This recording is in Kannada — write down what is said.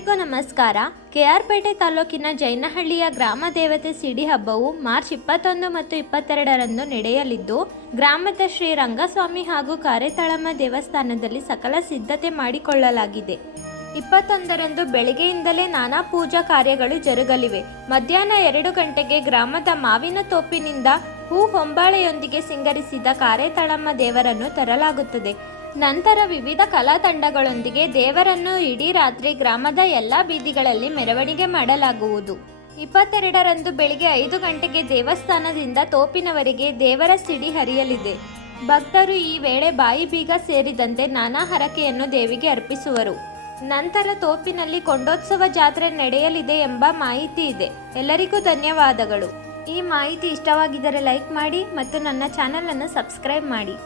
ಎಲ್ಲರಿಗೂ ನಮಸ್ಕಾರ. ಕೆಆರ್ಪೇಟೆ ತಾಲೂಕಿನ ಜೈನಹಳ್ಳಿಯ ಗ್ರಾಮ ದೇವತೆ ಸಿಡಿ ಹಬ್ಬವು ಮಾರ್ಚ್ 21 ಮತ್ತು 22ರಂದು ನಡೆಯಲಿದ್ದು, ಗ್ರಾಮದ ಶ್ರೀ ರಂಗಸ್ವಾಮಿ ಹಾಗೂ ಕಾರೆತಾಳಮ್ಮ ದೇವಸ್ಥಾನದಲ್ಲಿ ಸಕಲ ಸಿದ್ಧತೆ ಮಾಡಿಕೊಳ್ಳಲಾಗಿದೆ. 21ರಂದು ಬೆಳಗ್ಗೆಯಿಂದಲೇ ನಾನಾ ಪೂಜಾ ಕಾರ್ಯಗಳು ಜರುಗಲಿವೆ. ಮಧ್ಯಾಹ್ನ 2 ಗಂಟೆಗೆ ಗ್ರಾಮದ ಮಾವಿನ ತೋಪಿನಿಂದ ಹೂ ಹೊಂಬಾಳೆಯೊಂದಿಗೆ ಸಿಂಗರಿಸಿದ ಕಾರೆತಾಳಮ್ಮ ದೇವರನ್ನು ತರಲಾಗುತ್ತದೆ. ನಂತರ ವಿವಿಧ ಕಲಾ ತಂಡಗಳೊಂದಿಗೆ ದೇವರನ್ನು ಇಡೀ ರಾತ್ರಿ ಗ್ರಾಮದ ಎಲ್ಲ ಬೀದಿಗಳಲ್ಲಿ ಮೆರವಣಿಗೆ ಮಾಡಲಾಗುವುದು. 22ರಂದು ಬೆಳಿಗ್ಗೆ 5 ಗಂಟೆಗೆ ದೇವಸ್ಥಾನದಿಂದ ತೋಪಿನವರೆಗೆ ದೇವರ ಸಿಡಿ ಹರಿಯಲಿದೆ. ಭಕ್ತರು ಈ ವೇಳೆ ಬಾಯಿ ಬೀಗ ಸೇರಿದಂತೆ ನಾನಾ ಹರಕೆಯನ್ನು ದೇವಿಗೆ ಅರ್ಪಿಸುವರು. ನಂತರ ತೋಪಿನಲ್ಲಿ ಕೊಂಡೋತ್ಸವ ಜಾತ್ರೆ ನಡೆಯಲಿದೆ ಎಂಬ ಮಾಹಿತಿ ಇದೆ. ಎಲ್ಲರಿಗೂ ಧನ್ಯವಾದಗಳು. ಈ ಮಾಹಿತಿ ಇಷ್ಟವಾಗಿದ್ದರೆ ಲೈಕ್ ಮಾಡಿ ಮತ್ತು ನನ್ನ ಚಾನಲ್ ಅನ್ನು ಸಬ್ಸ್ಕ್ರೈಬ್ ಮಾಡಿ.